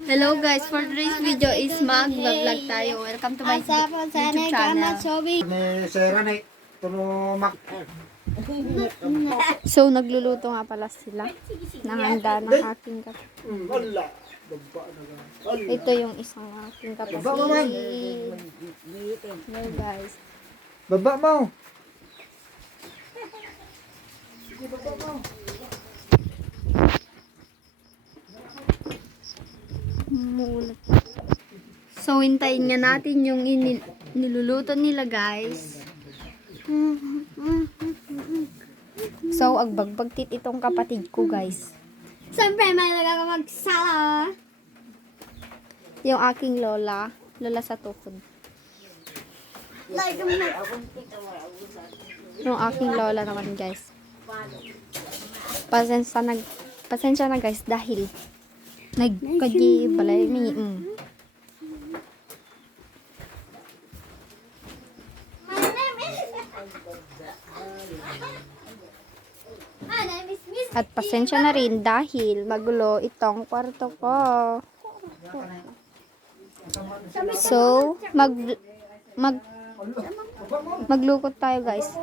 Hello guys, for today's video is mag-vlog tayo. Welcome to my YouTube channel. So, nagluluto nga pala sila ng handa ng aking kapatid. Ito yung isang aking kapatid. Hello guys. Baba mo. Mulat. So, hintayin nga natin yung niluluto nila guys. So, agbagbagtit itong kapatid ko guys. Siyempre, may nagkakapagsala. Yung aking lola sa tukod. Yung aking lola naman guys. Pasensya na guys dahil nagkaji balay ni At pasensya na rin dahil magulo itong kwarto ko. So, maglukot tayo guys.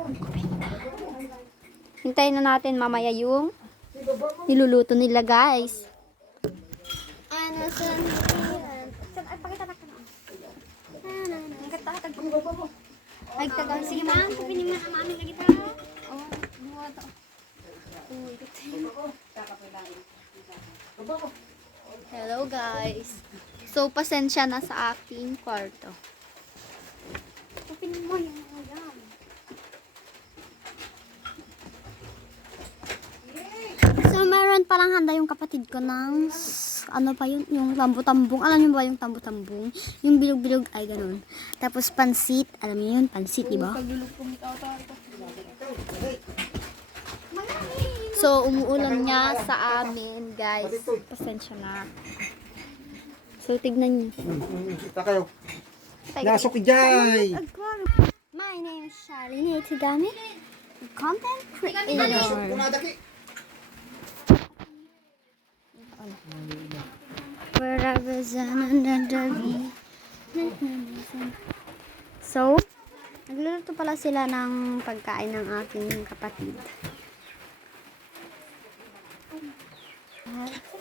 Hintayin na natin mamaya yung niluluto nila guys. Ay, tagal. Sige, ma'am. Pupinin mo na mami lagi pa. Hello guys. So, pasensya na sa aking kwarto. Pupinin mo yung mga yan. So, meron palang handa yung kapatid ko ng ano pa yun, yung tambo-tambong. Alam niyo ba yung tambo-tambong? Yung bilog-bilog ay ganun. Tapos pansit, alam niyo yun, pansit, di ba? So, umuulan niya sa amin, guys. Pasensya na. So, tignan niyo. Kita kayo. Nasok ijay. My name is Charlene Tigami, content Nasok creator. kuna daki. Wherever Zanandadabi. So, nagluluto pala sila ng pagkain ng aking kapatid.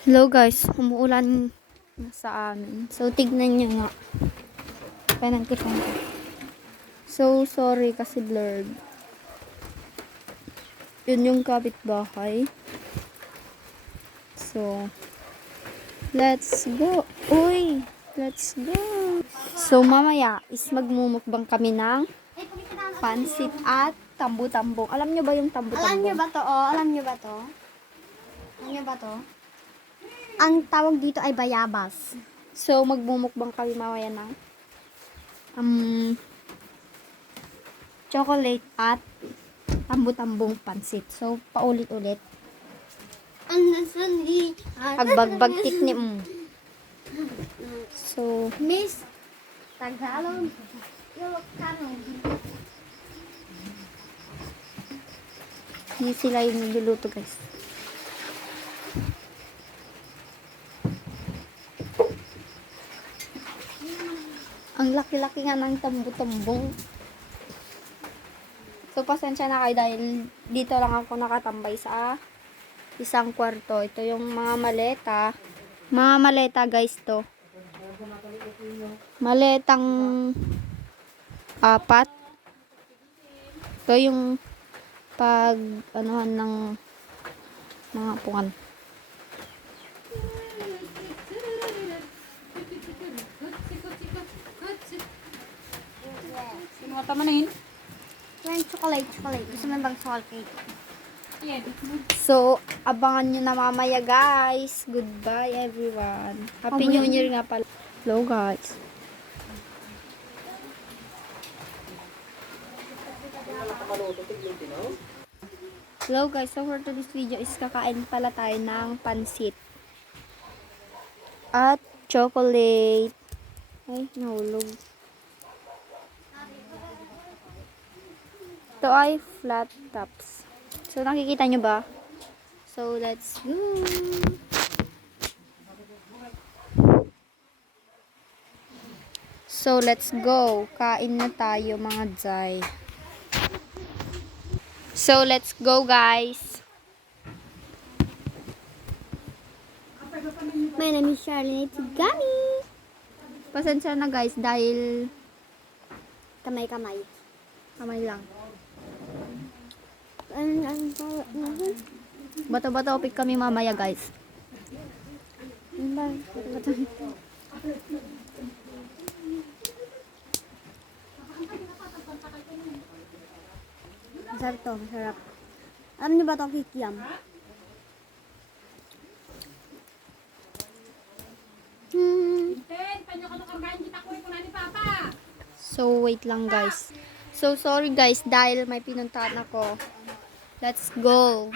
Hello guys, umuulan na sa amin. So, tignan niyo nga. Panantipan ko. So, sorry kasi blurred. Yun yung kapitbahay. So, let's go. Uy, let's go. So, mamaya is magmumukbang kami ng pansit at tambu-tambong. Alam nyo ba yung Alam niyo tambu-tambong? ba to? Oh, alam niyo ba to? Alam niyo ba to? Ang tawag dito ay bayabas. So, magmumukbang kami mamaya ng chocolate at tambu-tambong pansit. So, paulit-ulit. Ang nasandi. Agbagbagtik ni So, Miss Tagalog. Ilocano. hindi sila yung nagluluto guys. Ang laki-laki nga ng tambu-tambong. So, pasensya na kayo dahil dito lang ako nakatambay sa isang kwarto. Ito yung mga maleta. Mga maleta guys to. Maletang 4. Ito yung pag anuhan ng mga pungan. Mga pamanahin? Yan, chocolate. Gusto mo bang chocolate? So, abangan nyo na mamaya guys. Goodbye everyone. Happy New Year nga pala. Hello guys. Hello guys, so for today's video is kakain pala tayo ng pansit. At chocolate. Ay, nahulog. Ito ay flat tops. So, nakikita nyo ba? So, let's go! So, let's go. Kain na tayo, mga Jai. So, let's go, guys. My name is Charlene Tigani. Pasensya na, guys, dahil Kamay-kamay. kamay lang. Ano? Bato-bato topic kami mamaya, guys. Masarap to, masarap. Alam niyo ba ito kikiam? So, wait lang, guys. So, sorry, guys, dahil may pinuntahan ako. Let's go.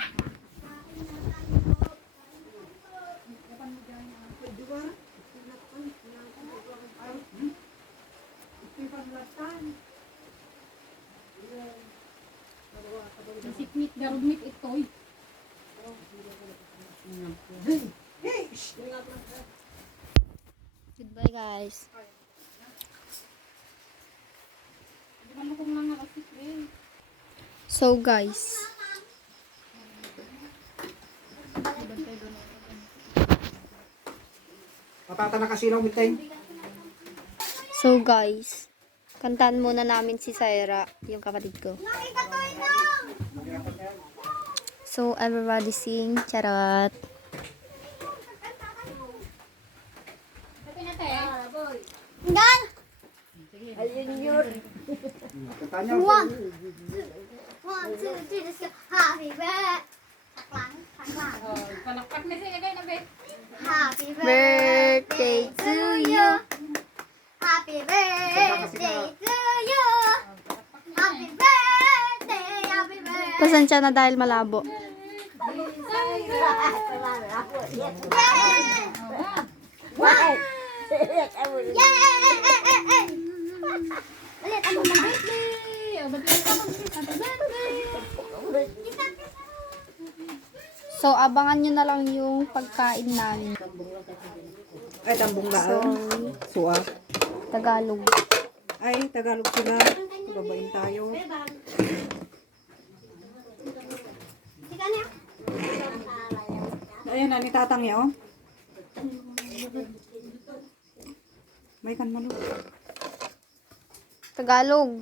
Sikmit, garumit itoy. Goodbye, guys. So, guys. Patata na kasi lang mitay. So, guys. Kantaan muna namin si Saira, yung kapatid ko. So, everybody sing. Charot. Gan! Kanta niya. 1, 2, 3, let's go. Happy birthday. Taklang, taklang. Palakpak na siya kagay na bet. Happy Birthday to you. Happy birthday to you. Happy birthday, happy birthday. Pasensya na dahil malabo. Wow! Yay! Ulit, ano na? So, abangan nyo na lang yung pagkain namin. Ay, tambong So, laan. Suwa. Tagalog. Ay, Tagalog sila. Gabain tayo. Sika na. Ayan na, ni tatang niya, oh. May kan malo. Tagalog.